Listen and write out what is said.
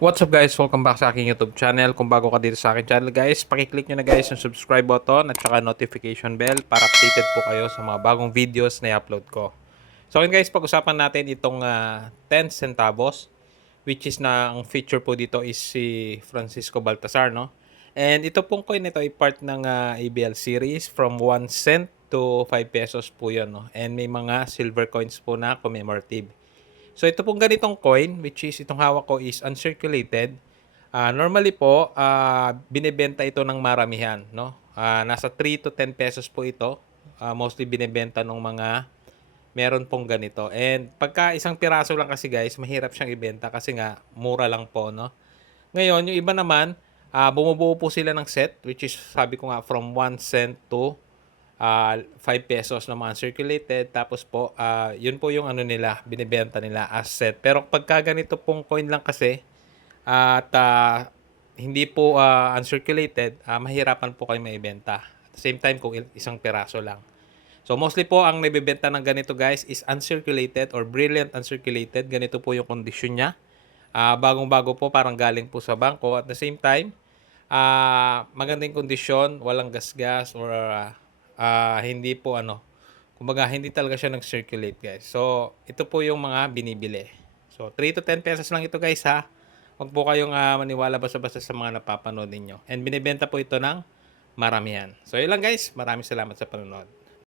What's up guys? Welcome back sa aking YouTube channel. Kung bago ka dito sa aking channel guys, pakiclick nyo na guys yung subscribe button at saka notification bell para updated po kayo sa mga bagong videos na i-upload ko. So guys, pag-usapan natin itong 10 centavos, which is na ang feature po dito is si Francisco Baltasar, no? And ito pong coin nito ay part ng ABL series from 1 cent to 5 pesos po yun, no? And may mga silver coins po na commemorative. So ito pong ganitong coin, which is itong hawak ko is uncirculated. Normally po, binebenta ito ng maramihan, no? Nasa 3 to 10 pesos po ito. Mostly binebenta ng mga meron pong ganito. And pagka isang piraso lang kasi guys, mahirap siyang ibenta kasi nga mura lang po, no? Ngayon, yung iba naman, bumubuo po sila ng set, which is sabi ko nga from 1 cent to 5 pesos na mga uncirculated. Tapos po, yun po yung ano nila, binibenta nila as set. Pero pagka ganito pong coin lang kasi, at hindi po uncirculated, mahirapan po kayo maibenta. At the same time, kung isang piraso lang. So mostly po ang nabibenta ng ganito guys is uncirculated or brilliant uncirculated. Ganito po yung condition niya. Bagong-bago po, parang galing po sa bangko. At the same time, magandang kondisyon, walang gasgas or hindi po kumbaga hindi talaga siya nag-circulate guys. So ito po yung mga binibili. So 3 to 10 pesos lang ito guys ha. Huwag po kayong maniwala basta-basta sa mga napapanood ninyo. And binibenta po ito ng maramihan. So yun lang guys, maraming salamat sa panonood.